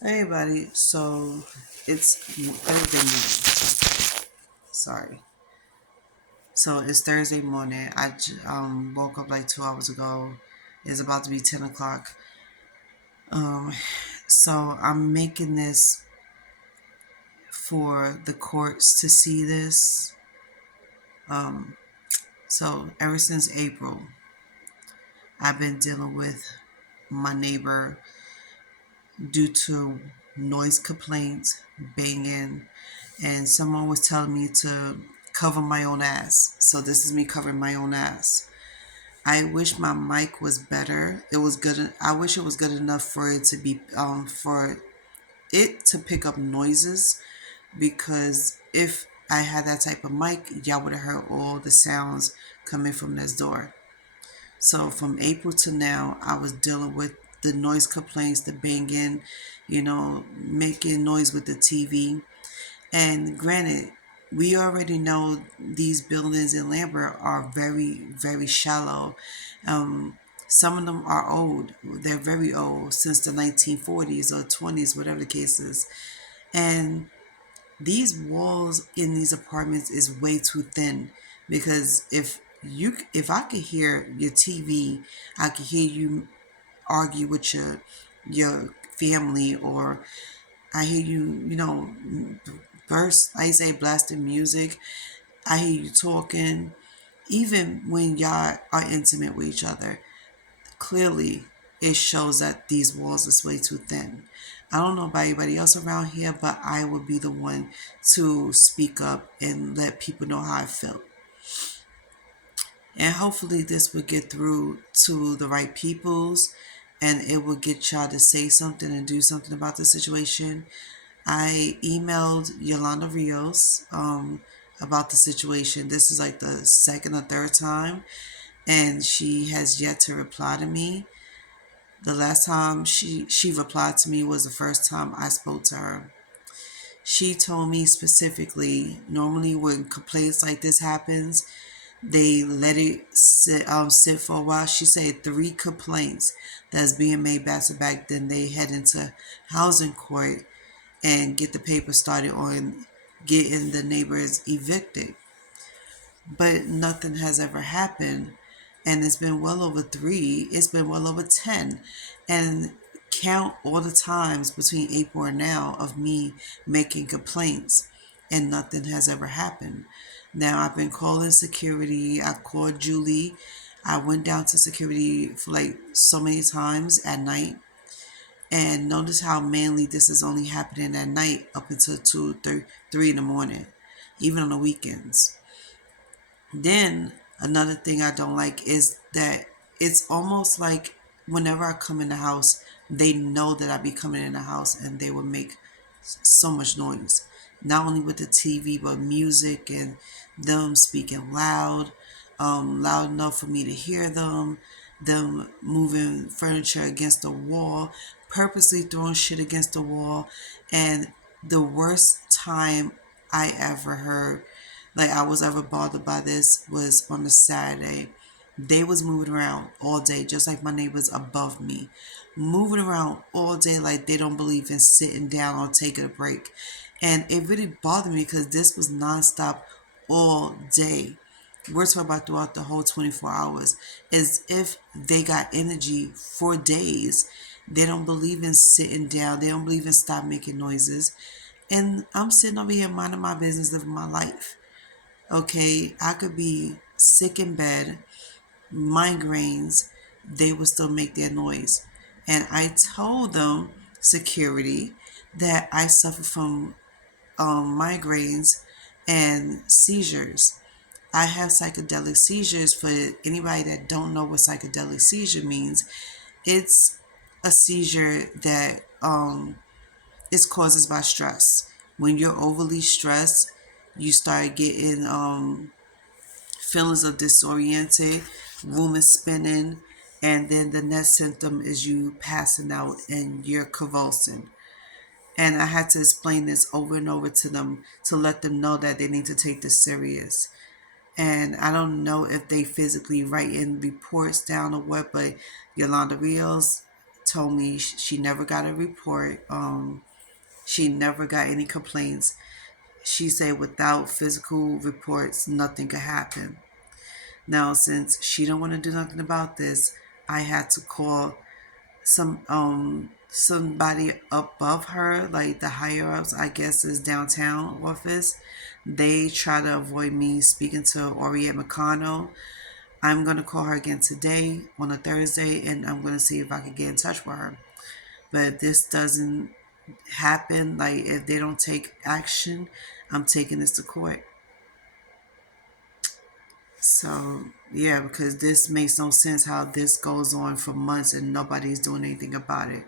Hey, buddy. So it's Thursday morning. Sorry. So it's Thursday morning. I woke up like 2 hours ago. It's about to be 10 o'clock. Um, so I'm making this for the courts to see this. Um, so ever since April, I've been dealing with my neighbor due to noise complaints, banging, and someone was telling me to cover my own ass. So this is me covering my own ass. I wish my mic was better. It was good. I wish it was good enough for it to be for it to pick up noises, because if I had that type of mic, y'all would have heard all the sounds coming from this door. So from April to now, I was dealing with the noise complaints, the banging, making noise with the TV. And granted, we already know these buildings in Lambert are very, very shallow. Um, some of them are old. They're very old, since the 1940s or 20s, whatever the case is. And these walls in these apartments is way too thin, because if I could hear your TV, I could hear you argue with your family, or I hear you, burst, I say blasting music. I hear you talking. Even when y'all are intimate with each other, clearly it shows that these walls is way too thin. I don't know about anybody else around here, but I would be the one to speak up and let people know how I felt. And hopefully this will get through to the right peoples, and it will get y'all to say something and do something about the situation. I emailed Yolanda Rios about the situation. This is like the second or third time, and she has yet to reply to me. The last time she replied to me was the first time I spoke to her. She told me specifically, normally when complaints like this happens, they let it sit for a while. She said 3 complaints that's being made back to back. Then they head into housing court and get the paper started on getting the neighbors evicted. But nothing has ever happened. And it's been well over 3, it's been well over 10. And count all the times between April and now of me making complaints, and nothing has ever happened. Now I've been calling security. I called Julie. I went down to security for like so many times at night. And notice how mainly this is only happening at night up until 3 in the morning, even on the weekends. Then another thing I don't like is that it's almost like whenever I come in the house, they know that I be coming in the house, and they will make so much noise. Not only with the TV, but music, and them speaking loud, loud enough for me to hear them moving furniture against the wall, purposely throwing shit against the wall. And the worst time I ever heard, like I was ever bothered by this, was on a Saturday. They was moving around all day, just like my neighbors above me, moving around all day like they don't believe in sitting down or taking a break. And it really bothered me because this was nonstop all day. We're talking about throughout the whole 24 hours, as if they got energy for days. They don't believe in sitting down. They don't believe in stop making noises. And I'm sitting over here minding my business, living my life. Okay, I could be sick in bed, migraines, they would still make their noise. And I told them, security, that I suffer from migraines and seizures. I have psychedelic seizures. For anybody that don't know what psychedelic seizure means, it's a seizure that is causes by stress. When you're overly stressed, you start getting feelings of disoriented, room is spinning, and then the next symptom is you passing out and you're convulsing. And I had to explain this over and over to them to let them know that they need to take this serious. And I don't know if they physically write in reports down or what, but Yolanda Rios told me she never got a report. She never got any complaints. She said without physical reports, nothing could happen. Now, since she don't want to do nothing about this, I had to call somebody above her, like the higher ups, I guess is downtown office. They try to avoid me speaking to Oriette McConnell. I'm gonna call her again today on a Thursday, and I'm gonna see if I can get in touch with her. But if this doesn't happen, like if they don't take action, I'm taking this to court. So yeah, because this makes no sense how this goes on for months and nobody's doing anything about it.